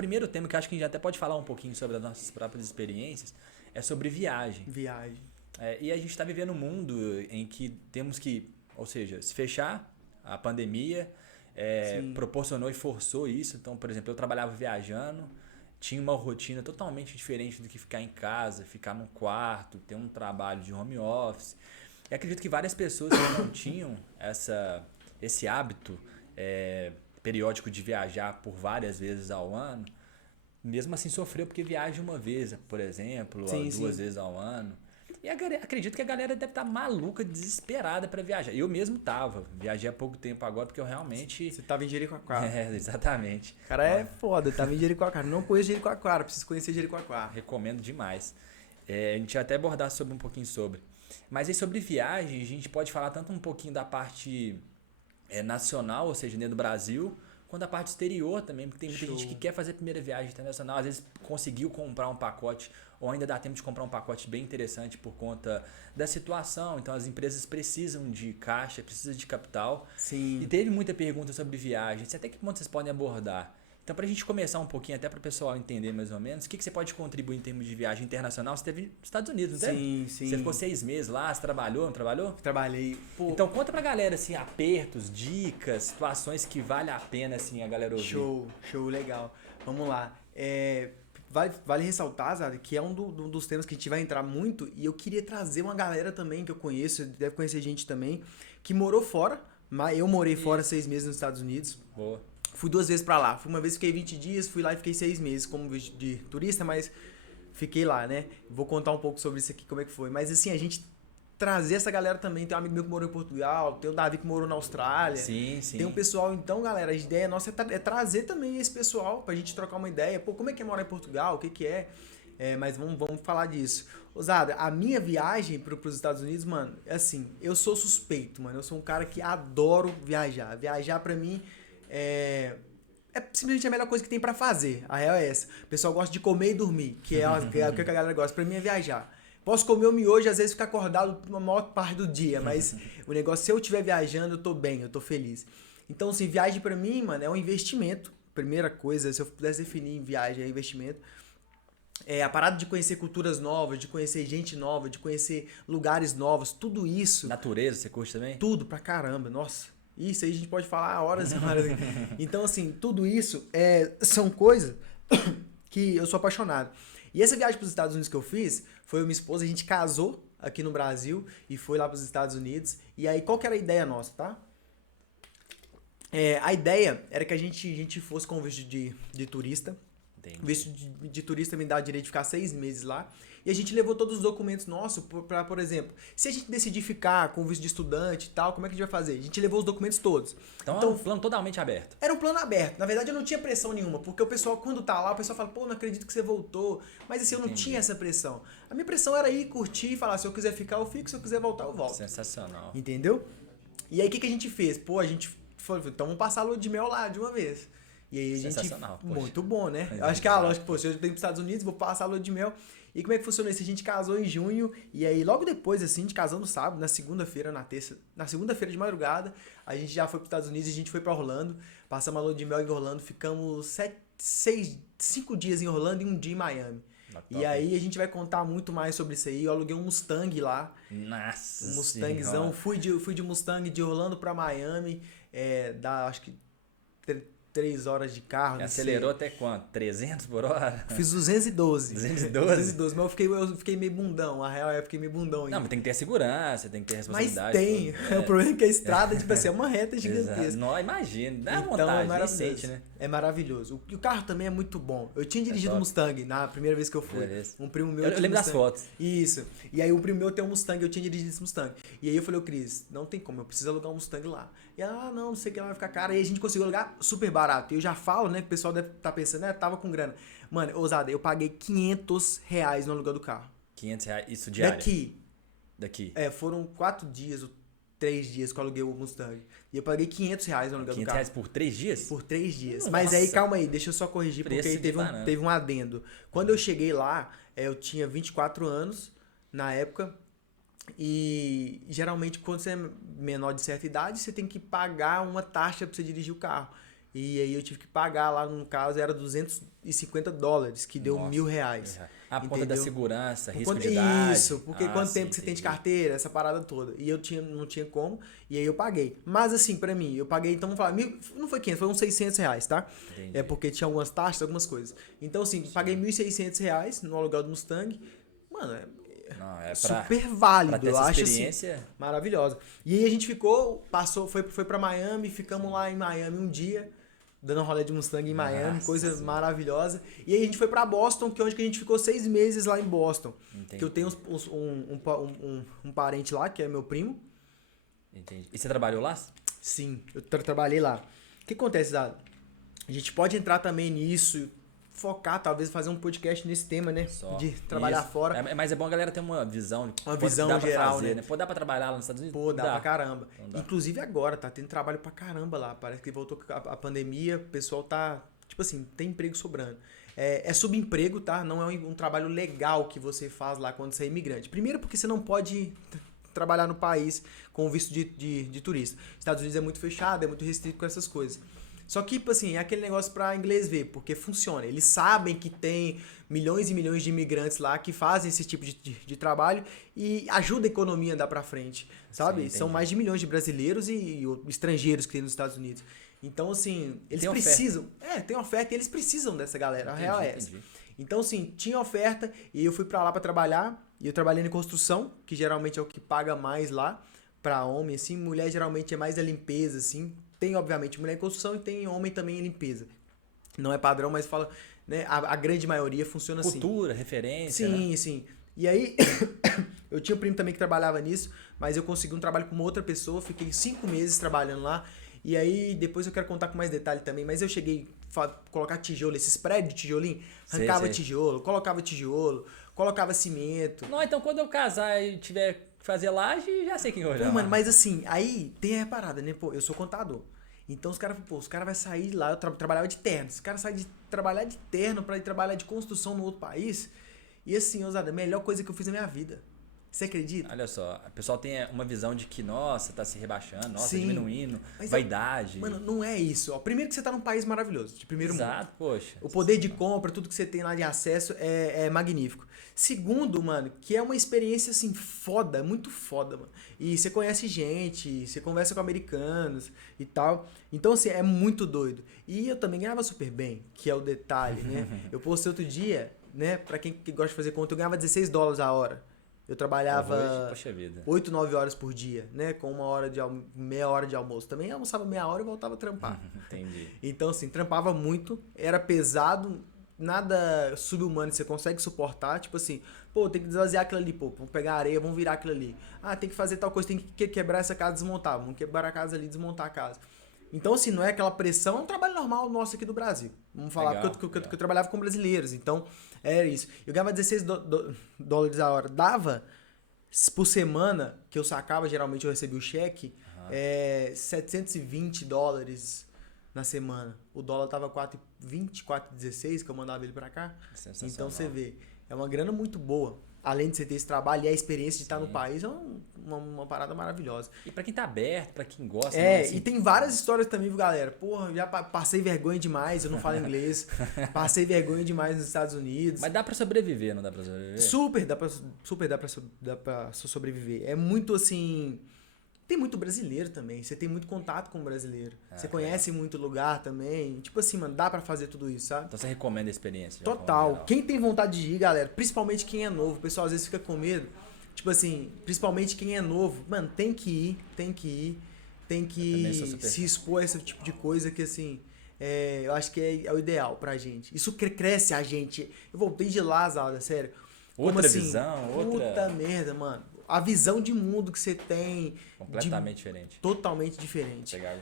primeiro tema que eu acho que a gente até pode falar um pouquinho sobre as nossas próprias experiências é sobre viagem. Viagem. E a gente está vivendo um mundo em que temos que, ou seja, se fechar, a pandemia proporcionou e forçou isso. Então, por exemplo, eu trabalhava viajando, tinha uma rotina totalmente diferente do que ficar em casa, ficar num quarto, ter um trabalho de home office. E acredito que várias pessoas que não tinham esse hábito periódico de viajar por várias vezes ao ano, mesmo assim sofreu porque viaja uma vez, por exemplo, ou duas vezes ao ano. E acredito que a galera deve estar maluca, desesperada para viajar. Eu mesmo tava. Viajei há pouco tempo agora porque eu realmente... Você tava em Jericoacoara. Exatamente. Cara, é foda. Tava em Jericoacoara. Não conheço Jericoacoara. Preciso conhecer Jericoacoara. Recomendo demais. A gente vai até abordar um pouquinho sobre. Mas aí sobre viagem, a gente pode falar tanto um pouquinho da parte nacional, ou seja, dentro do Brasil, quanto da parte exterior também, porque tem muita gente que quer fazer a primeira viagem internacional, às vezes conseguiu comprar um pacote, ou ainda dá tempo de comprar um pacote bem interessante por conta da situação. Então as empresas precisam de caixa, precisam de capital. Sim. E teve muita pergunta sobre viagens, até que ponto vocês podem abordar. Então, para a gente começar um pouquinho, até para o pessoal entender mais ou menos, o que você pode contribuir em termos de viagem internacional? Você teve nos Estados Unidos, não teve? Sim. Você ficou 6 meses lá, você trabalhou, não trabalhou? Trabalhei. Pô. Então, conta pra galera, assim, apertos, dicas, situações que vale a pena, assim, a galera ouvir. Show, legal. Vamos lá. Vale ressaltar, Zara, que é um dos temas que a gente vai entrar muito, e eu queria trazer uma galera também que eu conheço, deve conhecer gente também, que morou fora, mas eu morei fora 6 meses nos Estados Unidos. Boa. Fui 2 vezes pra lá. Fui uma vez, fiquei 20 dias, fui lá e fiquei 6 meses como de turista, mas fiquei lá, né? Vou contar um pouco sobre isso aqui, como é que foi. Mas assim, a gente trazer essa galera também. Tem um amigo meu que morou em Portugal, tem o Davi que morou na Austrália. Sim. Tem um pessoal, então, galera, a ideia nossa é trazer também esse pessoal pra gente trocar uma ideia. Pô, como é que é morar em Portugal? O que é? Mas vamos falar disso. Osada, a minha viagem pros Estados Unidos, mano, é assim, eu sou suspeito, mano. Eu sou um cara que adoro viajar. Viajar pra mim é simplesmente a melhor coisa que tem pra fazer. A real é essa. O pessoal gosta de comer e dormir, que é o que a galera gosta. Pra mim é viajar. Posso comer o miojo, às vezes ficar acordado uma maior parte do dia, mas o negócio, se eu estiver viajando, eu tô bem, eu tô feliz. Então, assim, viagem pra mim, mano, é um investimento. Primeira coisa, se eu pudesse definir em viagem, é investimento. A parada de conhecer culturas novas, de conhecer gente nova, de conhecer lugares novos, tudo isso. Natureza, você curte também? Tudo pra caramba, nossa. Isso aí a gente pode falar horas e horas. Então, assim, tudo isso são coisas que eu sou apaixonado. E essa viagem para os Estados Unidos que eu fiz, foi eu e minha esposa, a gente casou aqui no Brasil e foi lá para os Estados Unidos. E aí, qual que era a ideia nossa, tá? A ideia era que a gente fosse com visto de turista. Entendi. Visto de turista me dá o direito de ficar 6 meses lá. E a gente levou todos os documentos nossos para, por exemplo, se a gente decidir ficar com visto de estudante e tal, como é que a gente vai fazer? A gente levou os documentos todos. Então é um plano totalmente aberto. Era um plano aberto. Na verdade, eu não tinha pressão nenhuma, porque o pessoal, quando tá lá, o pessoal fala, pô, não acredito que você voltou. Mas assim, eu não tinha essa pressão. A minha pressão era ir, curtir, falar, se eu quiser ficar, eu fico, se eu quiser voltar, eu volto. Sensacional. Entendeu? E aí, o que a gente fez? Pô, a gente falou, então vamos passar a lua de mel lá de uma vez. E aí a gente... Sensacional, muito bom, né? Eu acho que lógico, pô, se eu tenho para os Estados Unidos, vou passar a lua de mel. E como é que funcionou isso? A gente casou em junho, e aí logo depois, assim, de casando no sábado, na segunda-feira, na segunda-feira de madrugada, a gente já foi para os Estados Unidos, a gente foi para Orlando, passamos a lua de mel em Orlando, ficamos 5 dias em Orlando e 1 dia em Miami. E aí a gente vai contar muito mais sobre isso aí. Eu aluguei um Mustang lá. Nossa, um Mustangzão. Fui de Mustang de Orlando para Miami, dá acho que 3 horas de carro. Acelerou até quanto? 300 por hora? Fiz 212. 212? Mas eu fiquei meio bundão. A real é que eu fiquei meio bundão ainda. Não, mas tem que ter segurança, tem que ter responsabilidade. Mas tem. O problema é que a estrada, tipo assim, é uma reta gigantesca. Não, imagina. Dá então, vontade, é maravilhoso. sente, né? É maravilhoso. E o carro também é muito bom. Eu tinha dirigido um Mustang na primeira vez que eu fui. Beleza. Um primo meu Eu lembro das fotos. Isso. E aí o primo meu tem um Mustang, eu tinha dirigido esse Mustang. E aí eu falei, ô Cris, não tem como, eu preciso alugar um Mustang lá. E ela, não sei o que, ela vai ficar cara. E aí a gente conseguiu alugar super barato. E eu já falo, né, que o pessoal deve estar pensando, tava com grana. Mano, ousada, eu paguei R$500 no aluguel do carro. R$500, isso diário? Daqui. Foram 4 dias ou 3 dias que eu aluguei o Mustang. E eu paguei R$500 no aluguel do carro. R$500 por 3 dias? Por 3 dias. Nossa. Mas aí, calma aí, deixa eu só corrigir, porque aí teve um adendo. Quando eu cheguei lá, eu tinha 24 anos na época. E geralmente, quando você é menor de certa idade, você tem que pagar uma taxa pra você dirigir o carro. E aí eu tive que pagar lá, no caso, era $250, que deu Nossa. R$1.000. A conta da segurança, risco Quanto, de idade. isso, porque quanto tempo que você tem de carteira, essa parada toda. E eu não tinha como, e aí eu paguei. Mas assim, pra mim, eu paguei, então, vamos falar, não foi 500, foi uns R$600, tá? Entendi. É porque tinha algumas taxas, algumas coisas. Então, assim, paguei R$1.600 no aluguel do Mustang. Mano, Não, é super válido, pra ter eu essa acho experiência. assim, maravilhosa. E aí a gente foi pra Miami, ficamos lá em Miami um dia, dando um rolê de Mustang em Miami, Nossa coisa Senhora. maravilhosa. E aí a gente foi pra Boston, que é onde que a gente ficou 6 meses lá em Boston. Entendi. Que eu tenho um parente lá, que é meu primo. Entendi. E você trabalhou lá? Sim, eu trabalhei lá. O que acontece, Dado? A gente pode entrar também nisso, focar, talvez fazer um podcast nesse tema, né? Só. De trabalhar Isso. fora. Mas é bom a galera ter uma visão. De Uma quanto visão dá pra geral, fazer, né? Pô, dá pra trabalhar lá nos Estados Unidos? Pô, dá pra caramba. Não dá. Inclusive agora, tá tendo trabalho pra caramba lá. Parece que voltou a pandemia, o pessoal tá, tipo assim, tem emprego sobrando. É subemprego, tá? Não é um trabalho legal que você faz lá quando você é imigrante. Primeiro porque você não pode trabalhar no país com visto de turista. Estados Unidos é muito fechado, é muito restrito com essas coisas. Só que, tipo assim, é aquele negócio pra inglês ver, porque funciona. Eles sabem que tem milhões e milhões de imigrantes lá que fazem esse tipo de trabalho e ajuda a economia a andar pra frente, sabe? Sim, São mais de milhões de brasileiros e estrangeiros que tem nos Estados Unidos. Então, assim, eles tem precisam... tem oferta e eles precisam dessa galera. A real é essa. Entendi. Então, assim, tinha oferta e eu fui pra lá pra trabalhar. E eu trabalhei em construção, que geralmente é o que paga mais lá pra homem, assim. Mulher geralmente é mais a limpeza, assim. Tem, obviamente, mulher em construção e tem homem também em limpeza. Não é padrão, mas fala, né? A grande maioria funciona assim. Cultura, referência, Sim, né? sim. E aí, eu tinha um primo também que trabalhava nisso, mas eu consegui um trabalho com uma outra pessoa, fiquei 5 meses trabalhando lá. E aí, depois eu quero contar com mais detalhe também, mas eu cheguei a colocar tijolo, esses prédios de tijolinho, arrancava tijolo, colocava cimento. Não, então quando eu casar e tiver que fazer laje, já sei quem eu vou Pô, mano, mas assim, aí tem a parada, né? Pô, eu sou contador. Então os caras vão sair lá, eu trabalhava de terno. Os caras saem de trabalhar de terno pra ir trabalhar de construção no outro país. E assim, ousada, a melhor coisa que eu fiz na minha vida. Você acredita? Olha só, o pessoal tem uma visão de que, nossa, tá se rebaixando, nossa, Sim, diminuindo, mas vaidade. Mano, não é isso. Ó, primeiro que você tá num país maravilhoso, de primeiro mundo. Exato, poxa. O poder de compra, tudo que você tem lá de acesso é magnífico. Segundo, mano, que é uma experiência assim foda, muito foda, mano. E você conhece gente, você conversa com americanos e tal. Então, assim, é muito doido. E eu também ganhava super bem, que é o detalhe, né? Eu postei outro dia, né? Pra quem que gosta de fazer conta, eu ganhava $16 a hora. Eu trabalhava Poxa vida. 8, 9 horas por dia, né? Com meia hora de almoço. Também almoçava meia hora e voltava a trampar. Entendi. Então, assim, trampava muito, era pesado, nada subhumano, você consegue suportar. Tipo assim, pô, tem que esvaziar aquilo ali, pô, vamos pegar areia, vamos virar aquilo ali. Ah, tem que fazer tal coisa, tem que quebrar essa casa, desmontar. Vamos quebrar a casa ali, desmontar a casa. Então, assim, não é aquela pressão, é um trabalho normal nosso aqui do Brasil. Vamos falar, Legal, porque eu trabalhava com brasileiros, então era isso. Eu ganhava $16 a hora. Dava, por semana, que eu sacava, geralmente eu recebia o cheque, $720 na semana. O dólar tava 4,20, 4,16, que eu mandava ele pra cá. Sensacional. Então você vê, é uma grana muito boa. Além de você ter esse trabalho e a experiência de estar no país, é uma parada maravilhosa. E pra quem tá aberto, pra quem gosta... Assim, e tem várias histórias também, viu, galera? Porra, já passei vergonha demais, eu não falo inglês. Passei vergonha demais nos Estados Unidos. Mas dá pra sobreviver, não dá pra sobreviver? Super dá pra sobreviver. É muito assim... Tem muito brasileiro também. Você tem muito contato com o brasileiro. Você conhece muito lugar também. Tipo assim, mano, dá pra fazer tudo isso, sabe? Então você recomenda a experiência? Total. Quem tem vontade de ir, galera, principalmente quem é novo. O pessoal às vezes fica com medo. Tipo assim, principalmente quem é novo. Mano, tem que ir. Tem que se expor a esse tipo de coisa que, assim... eu acho que é o ideal pra gente. Isso cresce a gente. Eu voltei de lá, Zalda, sério. Outra visão, Puta merda, mano. A visão de mundo que você tem... Completamente diferente. Totalmente diferente. Legal.